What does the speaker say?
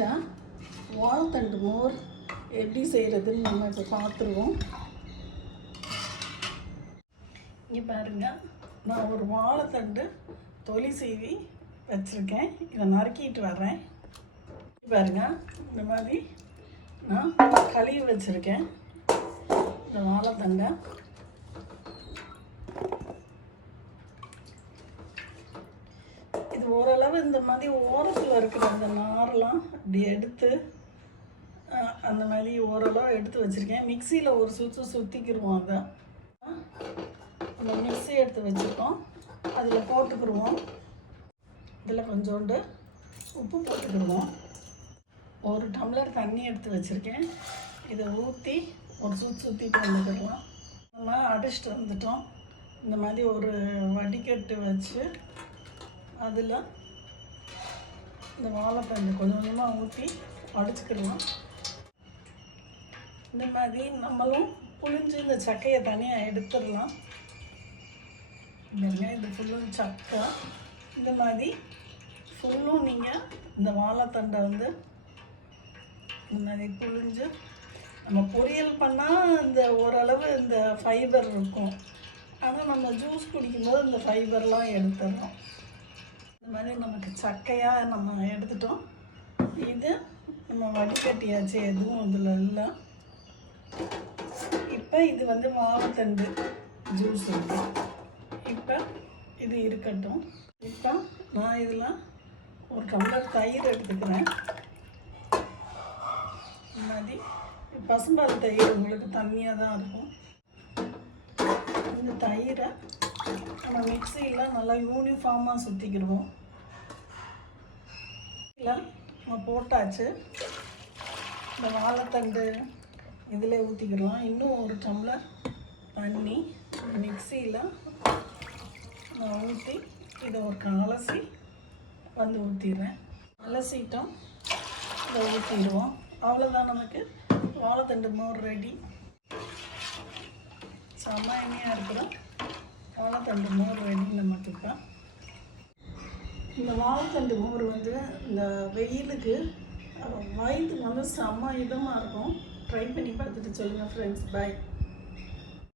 இந்த வாழைத்தண்டு மோர் எப்படி செய்கிறதுன்னு நம்ம இப்போ பார்த்துருவோம். இங்கே பாருங்கள், நான் ஒரு வாழைத்தண்டு தொலி சீவி வச்சுருக்கேன். இதை நறுக்கிட்டு வர்றேன். பாருங்கள், இந்த மாதிரி நான் கழுவி வச்சுருக்கேன் இந்த வாழைத்தண்டை. இது ஓரளவு இந்த மாதிரி ஓரத்தில் இருக்கிற அந்த நாரெலாம் இப்படி எடுத்து அந்த மாதிரி ஓரளவு எடுத்து வச்சுருக்கேன். மிக்சியில் ஒரு சுற்றிக்கிடுவோம். அதை அந்த மிக்சி எடுத்து வச்சுருக்கோம், அதில் போட்டுக்கிடுவோம். இதில் கொஞ்சோண்டு உப்பு போட்டுக்கிடுவோம். ஒரு டம்ளர் தண்ணி எடுத்து வச்சுருக்கேன். இதை ஊற்றி ஒரு சுற்றிட்டு வந்துக்கிடலாம். நம்ம அடிச்சுட்டு வந்துட்டோம். இந்த மாதிரி ஒரு வடிகட்டு வச்சு அதில் இந்த வாழைத்தண்டு கொஞ்சம் கொஞ்சமாக ஊற்றி அடிச்சுக்கிடலாம். இந்த மாதிரி நம்மளும் புளிஞ்சு இந்த சக்கையை தனியாக எடுத்துடலாம். இல்லைங்க, இது ஃபுல்லும் சக்கை. இந்த மாதிரி ஃபுல்லும் நீங்கள் இந்த வாழைத்தண்டை வந்து இந்த மாதிரி புளிஞ்சு நம்ம பொரியல் பண்ணால் இந்த ஓரளவு இந்த ஃபைபர் இருக்கும். ஆனால் நம்ம ஜூஸ் குடிக்கும்போது இந்த ஃபைபர்லாம் எடுத்துடுறோம். இந்த மாதிரி நமக்கு சக்கையாக நம்ம எடுத்துட்டோம். இது நம்ம வடிகட்டியாச்சு, எதுவும் இதில் இல்லை. இப்போ இது வந்து வாழைத்தண்டு ஜூஸ் இருக்குது. இப்போ இது இருக்கட்டும். இப்போ நான் இதில் ஒரு டம்ளர் தயிர் எடுத்துக்கிறேன். இந்த மாதிரி பசும்பால் தயிர் உங்களுக்கு தண்ணியாக தான் இருக்கும். இந்த தயிரை நம்ம மிக்சியில் நல்லா யூனிஃபார்மாக சுற்றிக்கிடுவோம். இல்லை நம்ம போட்டாச்சு. இந்த வாழைத்தண்டு இதில் ஊற்றிக்கிடலாம். இன்னும் ஒரு டம்ளர் தண்ணி மிக்சியில் நான் ஊற்றி இதை ஒரு அலசி வந்து ஊற்றிடுறேன். அலசிட்டோம், இதை ஊற்றிடுவோம். அவ்வளோதான், நமக்கு வாழைத்தண்டு மோர் ரெடி. செம்மையாக இருக்கிற வாழைத்தண்டு மோர் ரெடி நமக்கு. இப்போ இந்த வாழைத்தண்டு மோர் வந்து இந்த வெயிலுக்கு வயிற்றுக்கு வந்து செம்ம இதமாக இருக்கும். ட்ரை பண்ணி பார்த்துட்டு சொல்லுங்கள் ஃப்ரெண்ட்ஸ். பாய்.